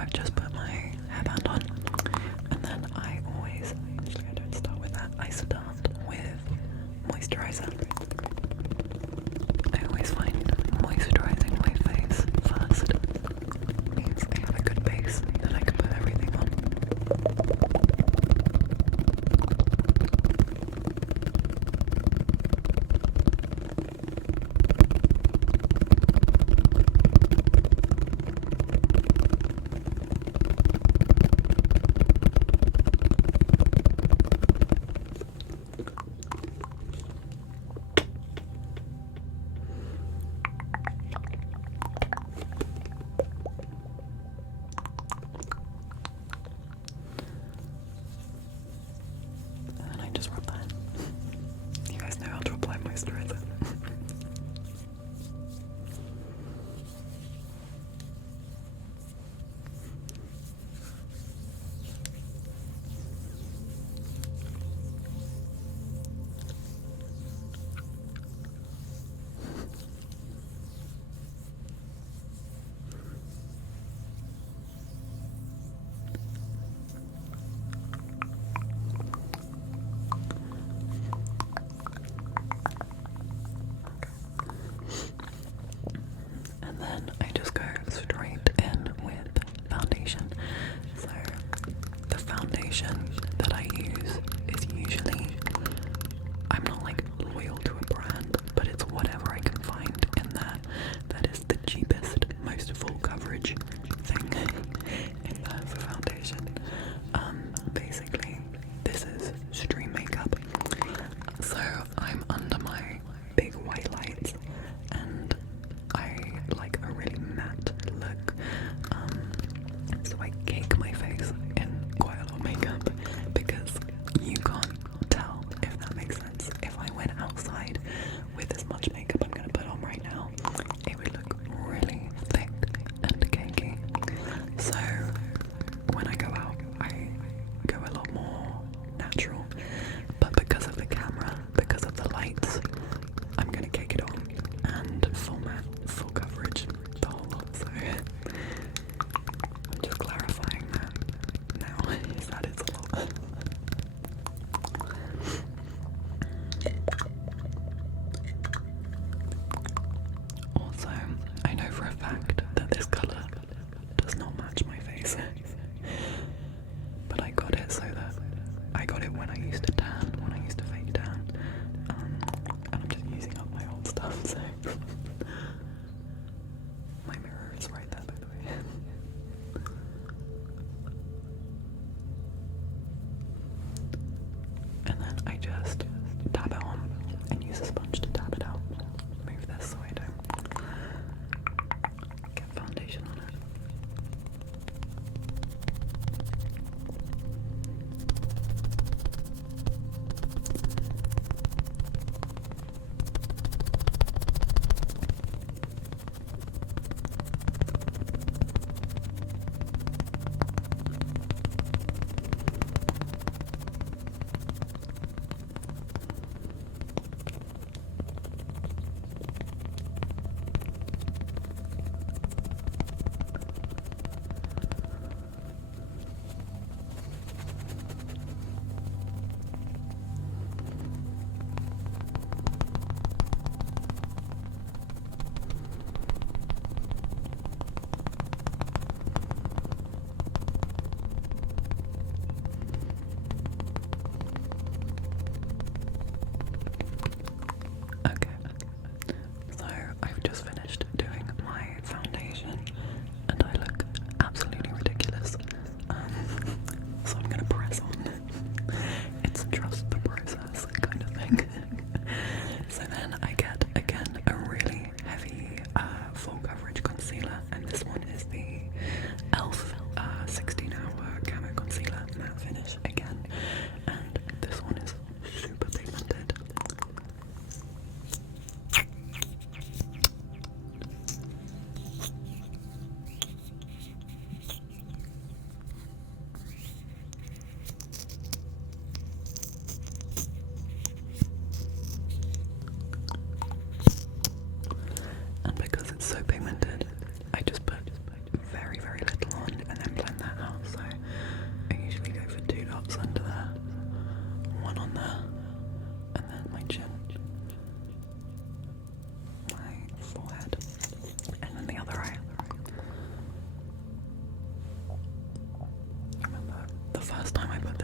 I've just put my hairband on, and then I always, actually I don't start with that, I start with moisturiser. I always find moisturising my face first means I have a good base, then I can put everything on. And I just rub that in. You guys know how to apply moisturizer. And then I just go straight in with foundation. So the foundation that I use is usually, I'm not like loyal to a brand, but it's whatever I can find in there that is the cheapest, most full coverage thing in there for foundation. Basically this is Stream Makeup. So I'm under my big white lights and I like a really matte look, so I cake my face in quite a lot of makeup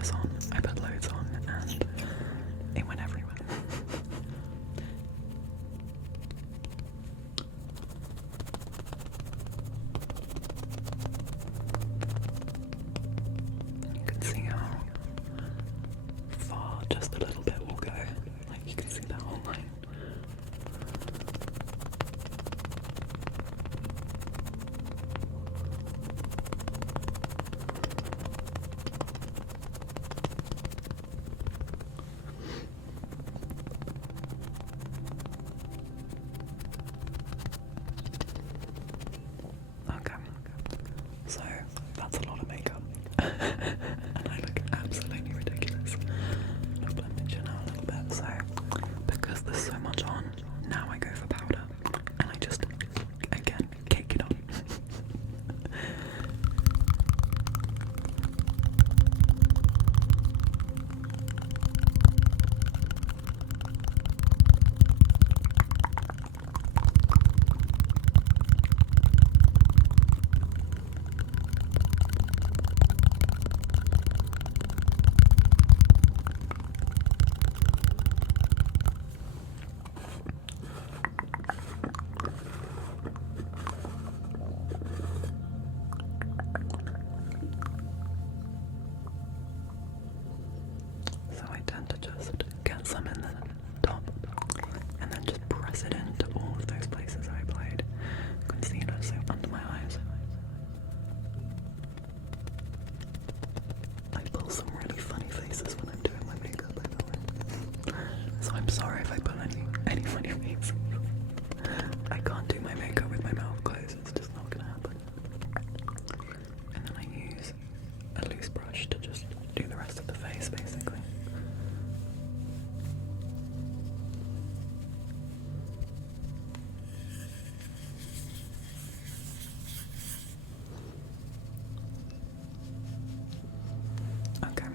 this on. I put loads on and it went everywhere. You can see how far just a little bit will go. Like you can see that whole line. So that's a lot of makeup, and I look absolutely ridiculous. I've blended it out a little bit, so because there's so much on, now I go for powder, and I just, again, cake it on. So I tend to just get some in the top and then just press it into all of those places I applied concealer, so under my eyes. I pull some really funny faces when I'm doing my makeup, by the way. So I'm sorry if I pull any funny faces. I can't do my makeup with my mouth closed, it's just not gonna happen. And then I use a loose brush to just do the rest of the face, basically. Okay.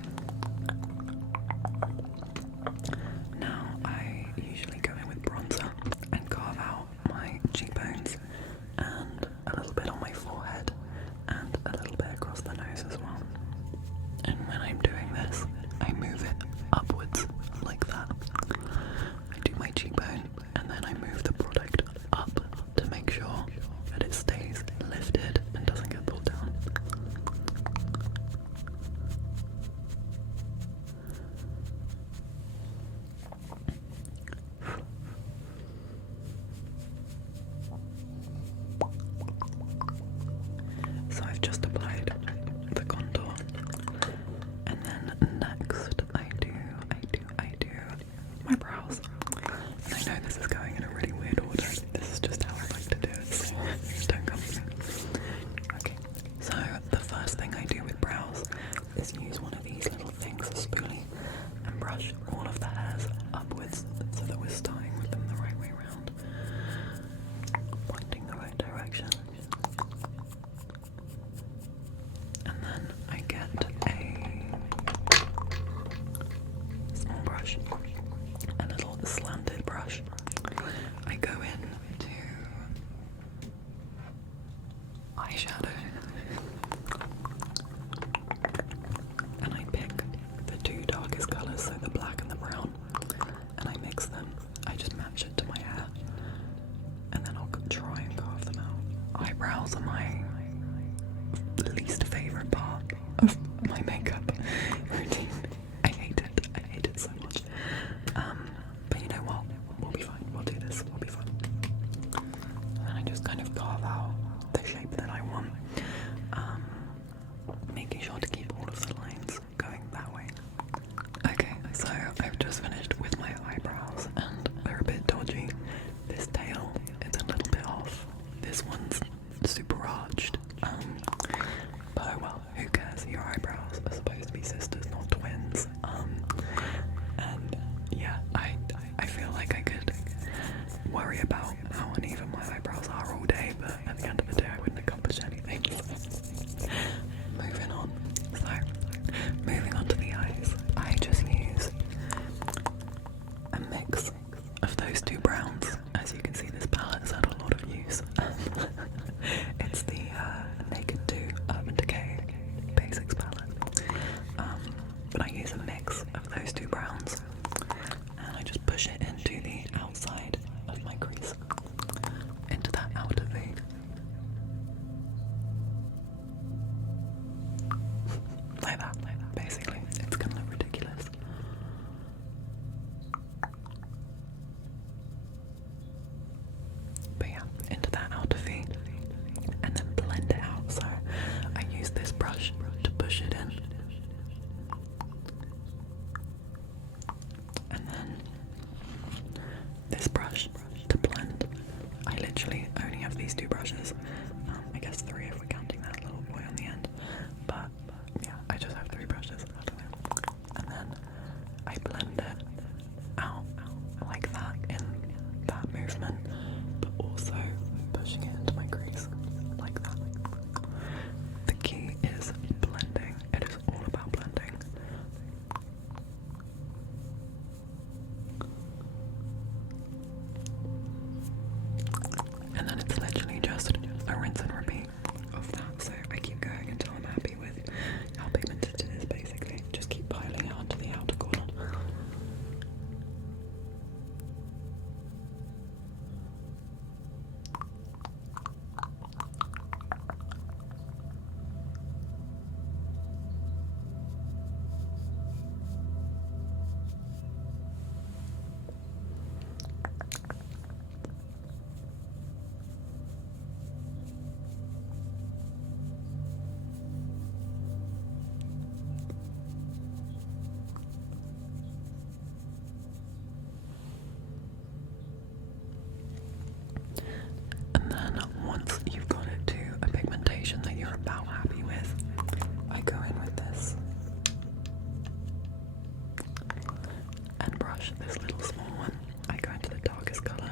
Now I usually go in with bronzer and carve out my cheekbones and a little bit on my forehead and a little bit across the nose as well. And when I'm doing this, I move it upwards like that. I do my cheekbone and then I move the product up to make sure that it stays lifted and doesn't get pulled down. So I've just applied the contour, and then next I do my brows. And I know this is going in a really weird order. This is just how I like to do it, so don't come for me. Okay, so the first thing I do with brows is use one of these little things, a spoolie, and brush all of the hairs upwards so that we're starting with them the right way around, pointing the right direction. And then I get a small brush, a little slanted brush. I go in to eyeshadow and I pick the two darkest colours, so the black and the brown, and I mix them. I just match it to my hair and then I'll try and carve them out. Eyebrows are my least favourite part of my makeup routine. I hate it so much. But you know what? We'll be fine. We'll do this. We'll be fine. And I just kind of carve out the shape that I want, making sure to keep all of the lines going that way. Okay, so I've just finished with my eyebrows and they're a bit dodgy. This tail is a little bit off. This one's super arched. But oh well, who cares? Your eyebrows are supposed to be sisters, not twins. And yeah, I feel like I could worry about how uneven my eyebrows are all day, but at the end of the day I wouldn't accomplish anything. Moving on. So, moving on to the eyes. I just use a mix of those two browns. As you can see, this palette has had a lot of use. It's the Naked 2 Urban Decay Basics palette. But I push it in. And then this brush to blend. I literally only have these two brushes. I guess three if we're counting that little boy on the end. But yeah, I just have three brushes. I don't know. And then I blend it out like that in that movement, but also pushing it into my crease like that. The key is blending. It is all about blending. And then it's literally just a rinse and repeat of that. So I keep going until I'm happy with how pigmented it is, basically. Just keep piling it onto the outer corner. And then once you've got it to a pigmentation that you're about happy with, I go in with this and brush this little small one. I go into the darkest colour,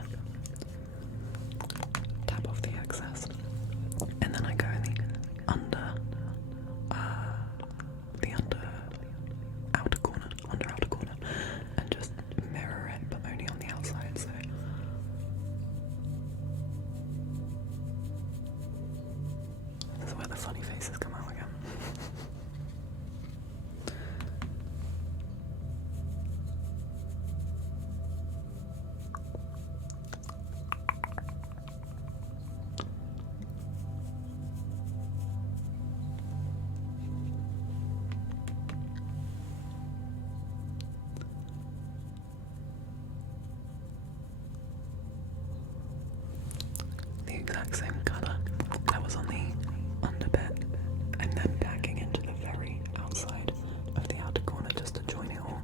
tap off the excess, and then I go in the under outer corner, and just mirror it, but only on the outside. So this is where the funny faces come out again. The exact same colour that was on the under bit, and then packing into the very outside of the outer corner just to join it all.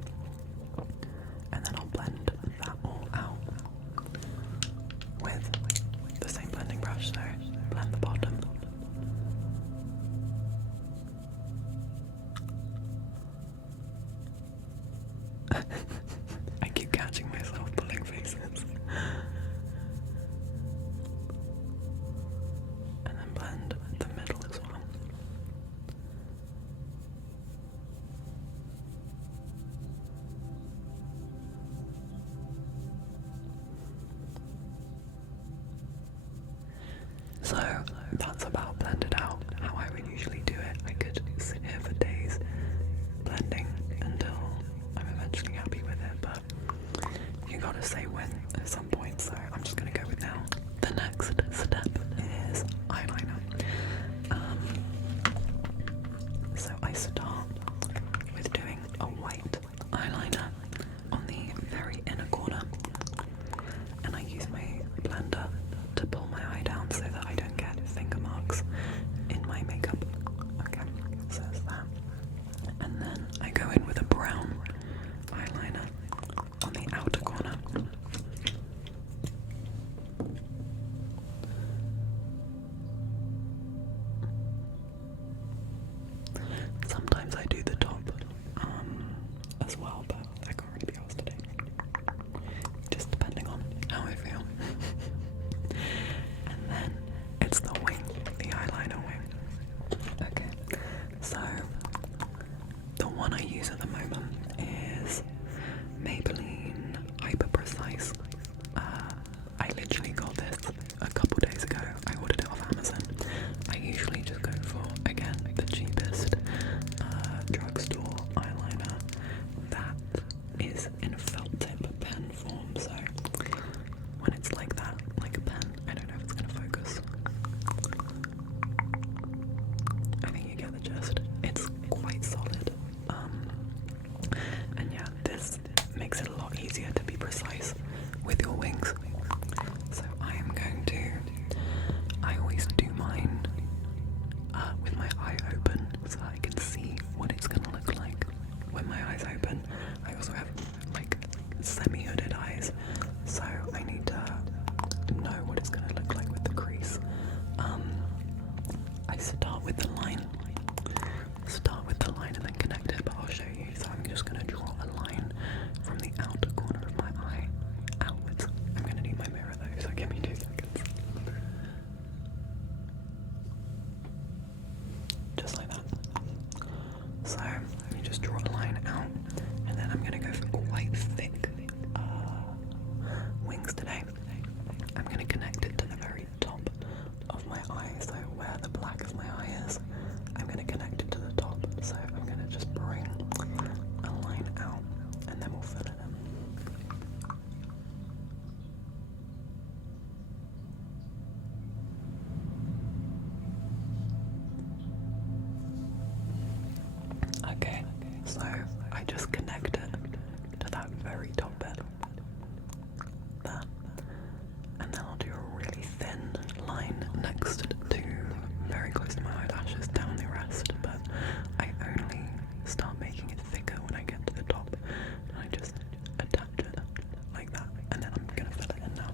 And then I'll blend that all out with the same blending brush, so blend the bottom. I keep catching myself pulling faces. And then blend the middle as well. So that's about blended out how I would usually do it. I could sit here for days blending until I'm eventually happy with it, but you gotta say when at some point, so I'm just gonna go with now. The next step is eyeliner. So I start with doing a white eyeliner on the very inner corner, and I use my blender to pull my eye down so that I don't get finger marks in my makeup. Okay, so that's that. And then I go in with a brown eyeliner on the outer corner. Sometimes I do the top as well, but I can't really be asked today. Just depending on how I feel. And then it's the wing, the eyeliner wing. Okay, so the one I use at the moment is Maybelline Hyper Precise. I literally got this a couple days ago. I ordered it off Amazon. I usually just go for, again, the cheapest drugstore eyeliner that is in felt tip pen form. So when it's like that, like a pen, I don't know if it's gonna focus. I think you get the gist. It's quite solid. And yeah, this makes it a lot easier to be precise with your wings. So I always do mine with my eye open so I can see So you just draw a line out, and then I'm gonna go for quite thick wings today. I'm gonna connect it to the very top of my eye, so where the black of my eye is, I'm gonna connect it to the top. So I'm gonna just bring a line out, and then we'll fill it in. Okay, so I just connect it to that very top bit, there, and then I'll do a really thin line next to, very close to my eyelashes, down the rest, but I only start making it thicker when I get to the top, and I just attach it like that, and then I'm gonna fill it in now.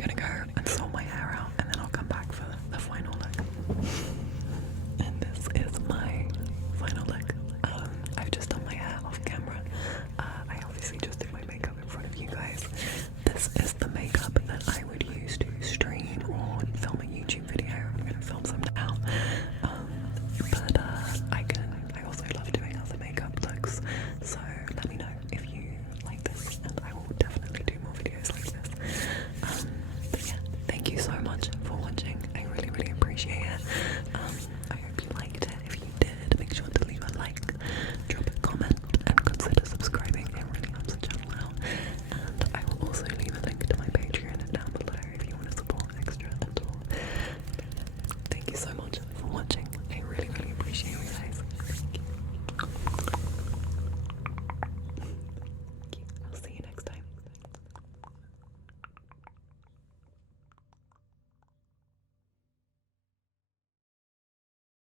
gonna go and sort my hair out, and then I'll come back for the final look. And this is my final look.